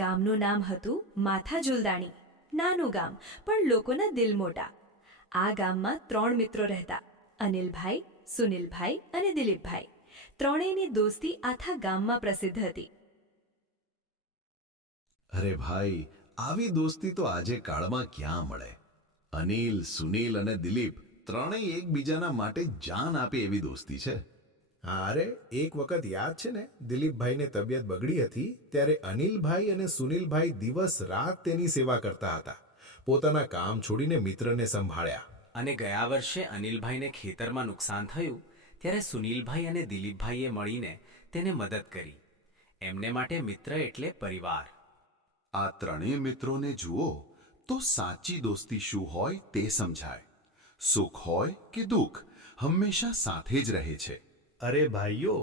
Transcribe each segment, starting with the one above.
ગામનું નામ હતું માથાજુલદાણી. નાનું ગામ, પણ લોકોના દિલ મોટા. આ ગામમાં 3 મિત્રો રહેતા: અનિલભાઈ, સુનિલભાઈ અને દિલીપભાઈ. ત્રણેયની દોસ્તી આખા ગામમાં પ્રસિદ્ધ હતી. અરે ભાઈ, આવી દોસ્તી તો આજે કાળમાં ક્યાં મળે? અનિલ, સુનિલ અને દિલીપ ત્રણેય એકબીજાના માટે જાન આપે એવી દોસ્તી છે. હા, અરે એક વખત યાદ છે ને, દિલીપભાઈને તબિયત બગડી હતી ત્યારે અનિલભાઈ અને સુનિલભાઈ દિવસ રાત તેની સેવા કરતા હતા. પોતાના કામ છોડીને મિત્રને સંભાળ્યા. અને ગયા વર્ષે અનિલભાઈને ખેતરમાં નુકસાન થયું ત્યારે સુનિલભાઈ અને દિલીપભાઈએ મળીને તેને મદદ કરી. એમને માટે મિત્ર એટલે પરિવાર. આ ત્રણેય મિત્રોને જુઓ તો સાચી દોસ્તી શું હોય તે સમજાય. સુખ હોય કે દુઃખ, હંમેશા સાથે જ રહે છે. અરે ભાઈઓ,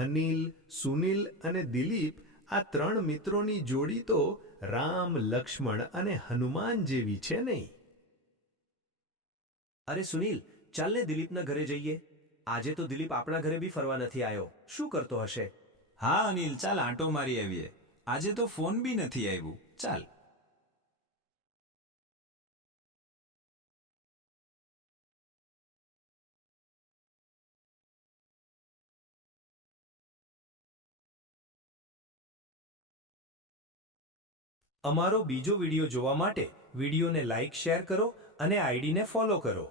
અનિલ, સુનિલ અને દિલીપ, આ 3 મિત્રોની જોડી તો રામ, લક્ષ્મણ અને હનુમાન જેવી છે નહીં? અરે સુનિલ, ચાલ ને દિલીપના ઘરે જઈએ. આજે તો દિલીપ આપણા ઘરે બી ફરવા નથી આવ્યો. શું કરતો હશે? હા અનિલ, ચાલ આંટો મારી આવીએ. આજે તો ફોન બી નથી આવ્યું. ચાલ. અમારો બીજો વિડીયો જોવા માટે વિડીયોને લાઇક, શેર કરો અને આઈડીને ફોલો કરો.